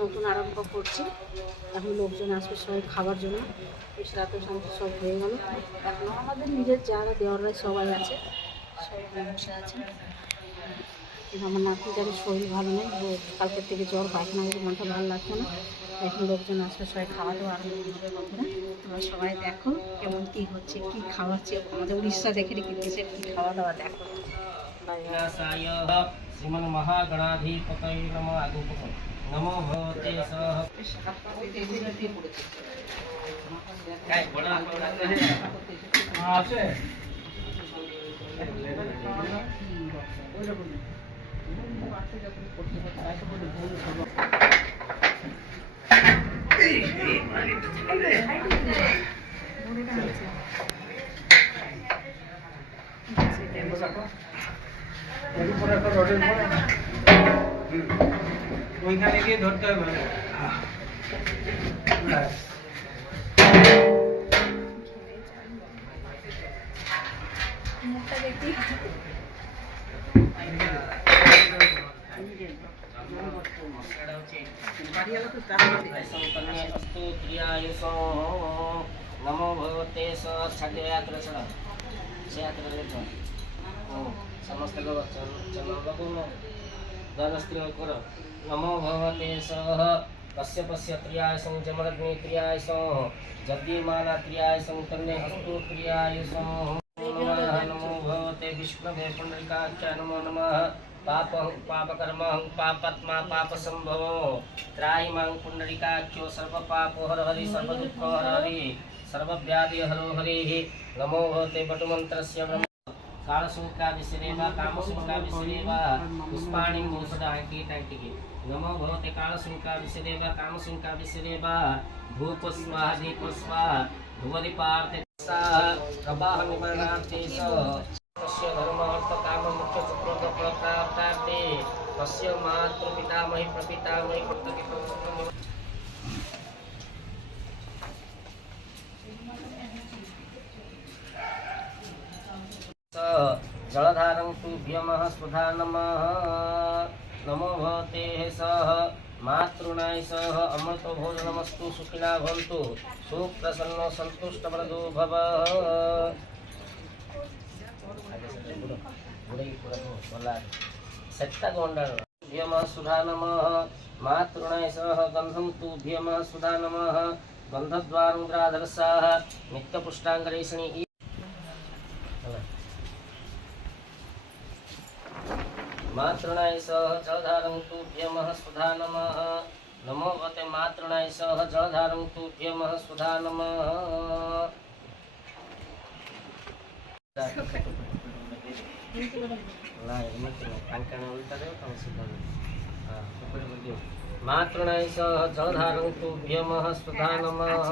নতুন আরম্ভ করছি। এখন লোকজন আসবে সবাই খাবার জন্য। শ্রাদ্ধ শান্তি সব হয়ে গেল। এখন আমাদের নিজের যারা দেওয়াররা সবাই আছে, সবাই বসে আছে। আমার নাতিটার শরীর ভালো নেই, কালকের থেকে জ্বর, পায়খানা করে মনটা ভালো লাগছে না। এখন লোকজন আসবে, সবাই খাওয়া দাওয়া আরম্ভ করবে। বন্ধুরা তোমরা সবাই দেখো কেমন কী হচ্ছে, কী খাওয়াচ্ছে। আমাদের উড়িষ্যা দেখে রেখে দিয়েছে কী খাওয়া দাওয়া দেখো। শ্রীমন মহাগণাধিপতয়ে নমঃ আগুপতম নমো ভগবতে সহ আছে ওইখানে গিয়ে ধরতে হবে। नमो भगवते सक्षयात्र समस्त धनस्त्री कर नमो भगवते सह पश्य पश्य क्रियाय सं जमग्नि क्रियाय सं जद्यमाना क्रियाय सं तन्ने अस्तु क्रियाय सं नमो भगवते विष्णवे पुंडरीकाख्याय नमो नमः पापकर्महं पापात्मा पापसंभवो त्राहिमां पुंडरीकाख्यो सर्वपापहर हरि सर्वदुःखहर हरि सर्वव्याधिहरो हरिः नमो भगवते वटुमन्त्रस्य कालशुंका विश्रेवा कामशुंका विश्रेवा पुष्पाणि मूषदा टांटिके नमो भगवते कालशुंका विश्रेवा कामशुंका विश्रेवा भूपुष्पा दीपुष्पा भुवदीपार्थे प्रवाह निवारणार्थे तस्य धर्म अर्थ काम मुख्य चक्र प्राप्तार्थे तस्य मातृपितामही प्रपितामही प्रत्येक जलधारं तुभ्यमः स्वधा नमः नमो भगवते सह मातृणाय सह अमृतो भोजनमस्तु सुखिना भवन्तु सुप्रसन्नो सन्तुष्टवरदो भव तुभ्यमः सुधा नमः मातृणाय सह गन्धं तुभ्यमः सुधा नमः गन्धद्वारुद्राधरसाः नित्यपुष्टाङ्गरेषिणी मातृणाय सह जलधारं तुभ्यमः सुधा नमः नमो भगवते मातृणाय सह जलधारं तुभ्यमः सुधा नमः मातृणाय सह जलधारं तुभ्यमः सुधा नमः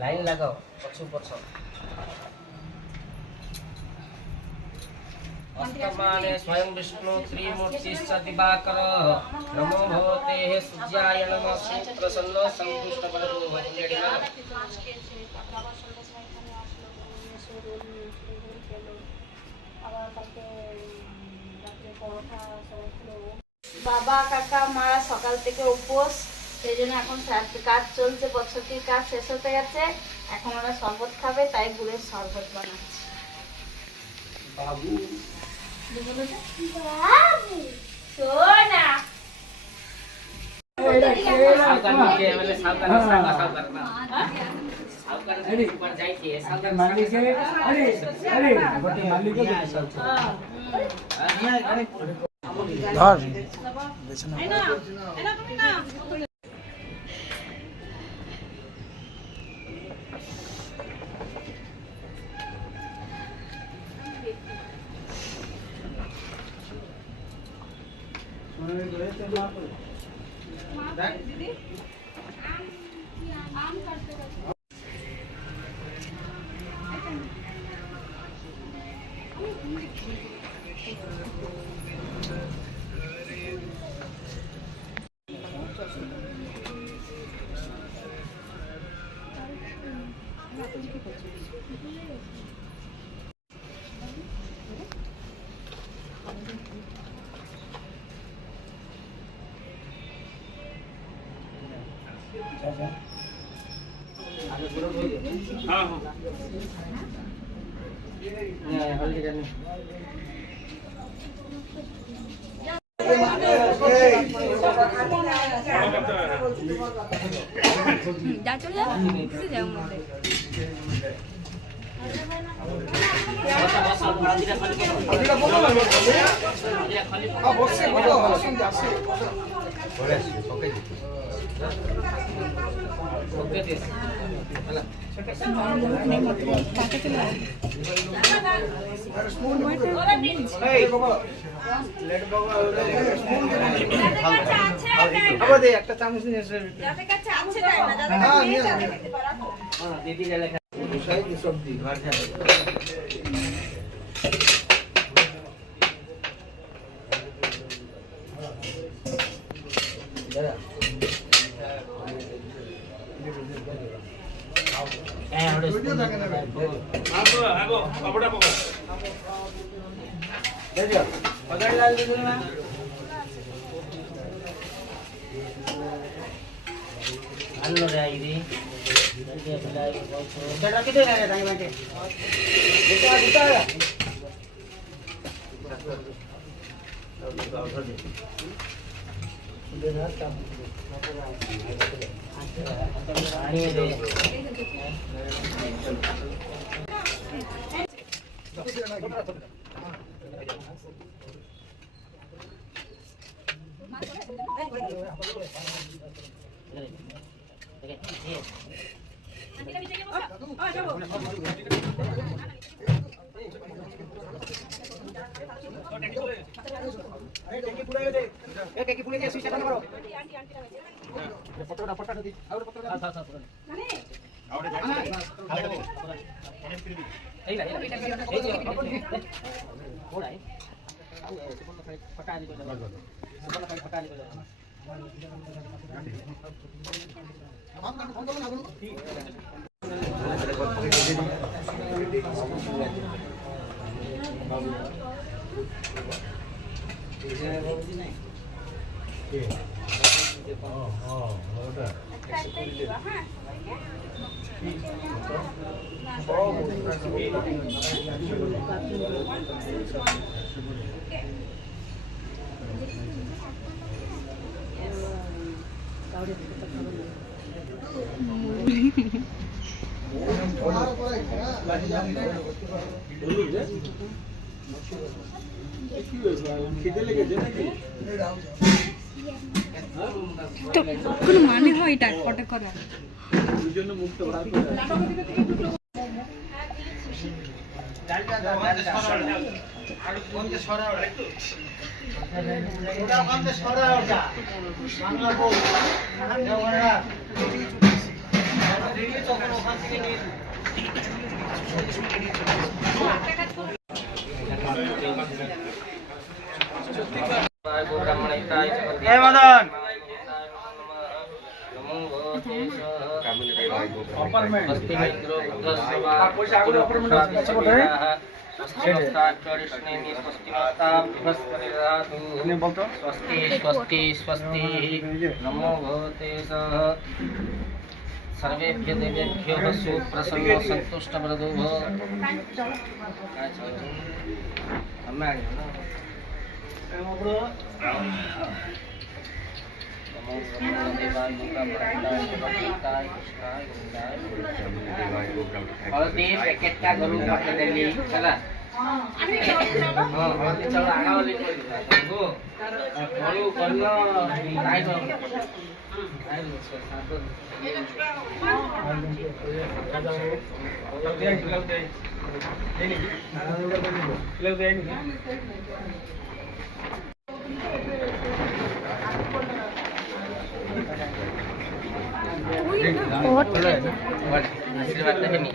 लाइन लगाओ पछु पछु अस्तमाने स्वयं विष्णु त्रिमूर्तिश्च दिवाकर नमो भगवते सूर्याय नमः सुप्रसन्न संतुष्ट वरदो भवतीरेणा বাবা কাকা মারা সকাল থেকে উপোস, সেই জন্য এখন কাজ চলছে, বছরটির কাজ শেষ হতে গেছে। এখন ওরা শরবত খাবে, তাই গুড়ের শরবত বানাচ্ছে। বাবু সোনা যা চলে যাও যাও মধ্যে একটা চামচ নিয়ে এসে দিদি লেখা সবজি అల్లో రే ఇది তো কোনো মানে হয় এটা কটা করা स्वस्ति स्वस्ति नमो भगवते सर्वेभ्यो देवेभ्यो सुप्रसन्न संतुष्ट वरदो भव हल्दी पैकेट का गरु पाके देली चला हल्दी चला आगा वाली को गरु कन्न नाइ को आशीर्वाद देबे नी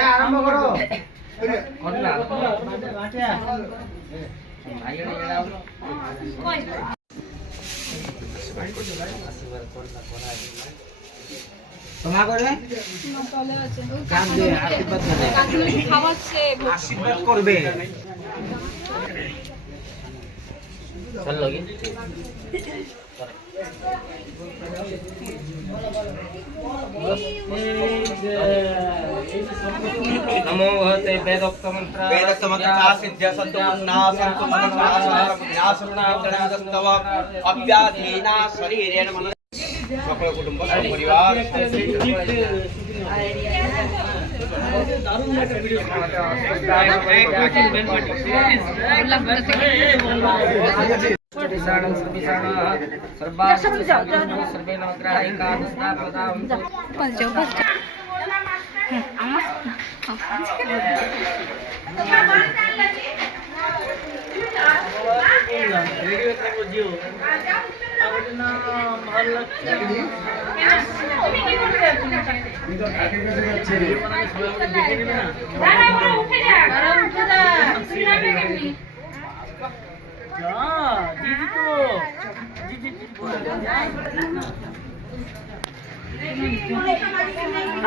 आरंभ करो कोनला भाई ने जाओ आशीर्वाद कोनला कोना তোমা করে কাম দে আশীর্বাদ করে খাওয়াচ্ছে আশীর্বাদ করবে चल लोगी नमो भगवते वेदोक्त मंत्र সকল কুটুম্ব পরিবার सर्वे नवग्रहाणि कादस्ता प्रदां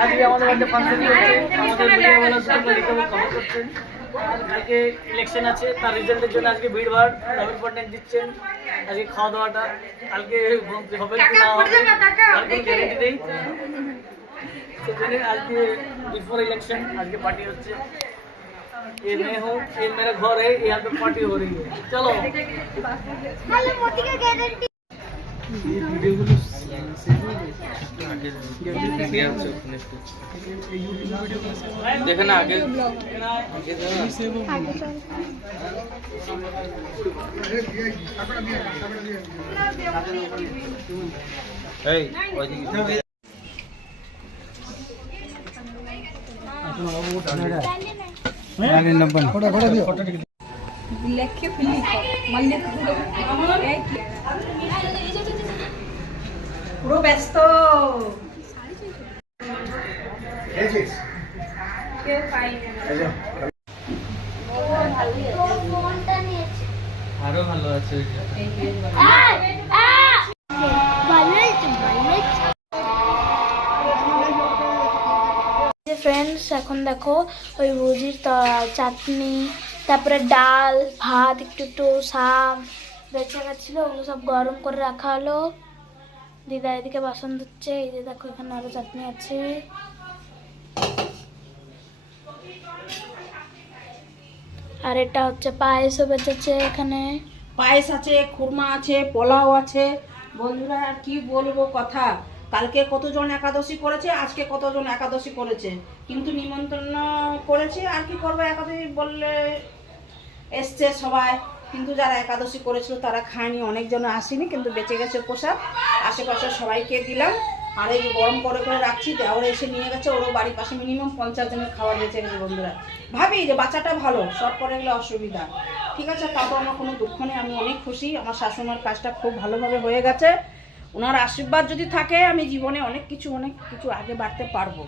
আজকে আমাদের একটা ফাংশন হচ্ছে আমাদের খবর করছেন আজকে ইলেকশন আছে তার রেজাল্টের জন্য আজকে ভিড়ভাড় নবীন পটনায়ক দিচ্ছেন আজকে খাওয়া দাওয়াটা কালকে হবে কি না হবে কালকে গ্যারেন্টি নেই সেজন্য আজকে बिफोर इलेक्शन आजके पार्टी होচ্ছে ये मैं हूँ ये मेरा घर है यहाँ पे पार्टी हो रही है चलो देखे ना आगे লেখে ফিলি মাল্লে পুরো ব্যস্ত কেউ পাইনি আরো ভালো আছে ফ্রেন্ডস এখন দেখো ওই ভুজির চাটনি তারপরে ডাল ভাত একটু একটু শাক বেঁচে গেছিলো ওগুলো সব গরম করে রাখা হলো দিদা এদিকে বাসন ধুচ্ছে এই যে দেখো এখানে আরো চাটনি আছে আর এটা হচ্ছে পায়েসও বেঁচেছে এখানে পায়েস আছে খুরমা আছে পোলাও আছে বন্ধুরা আর কি বলবো কথা কালকে কতজন একাদশী করেছে আজকে কতজন একাদশী করেছে কিন্তু নিমন্ত্রণ করেছে আর কি করবে একাদশী বললে এসছে সবাই কিন্তু যারা একাদশী করেছিল তারা খায়নি অনেকজন আসেনি কিন্তু বেঁচে গেছে প্রসাদ আশেপাশে সবাইকে দিলাম আর এই গরম করে রাখছি দেওয়ারে এসে নিয়ে গেছে ওরও বাড়ির পাশে মিনিমাম 50 জনের খাবার বেঁচে গেছে বন্ধুরা ভাবি যে বাচ্চাটা ভালো শর্ট করে গেলে অসুবিধা ঠিক আছে তারপর আমার কোনো দুঃখ নেই আমি অনেক খুশি আমার শাশুড়ির কাজটা খুব ভালোভাবে হয়ে গেছে ওনার আশীর্বাদ যদি থাকে আমি জীবনে অনেক কিছু আগে বাড়তে পারবো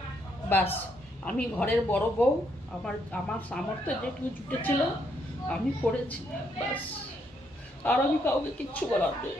বাস আমি ঘরের বড় বউ আমার সামর্থ্য যেটুকু জুটেছিল আমি করেছি বাস আর আমি কাউকে কিচ্ছু বলার নেই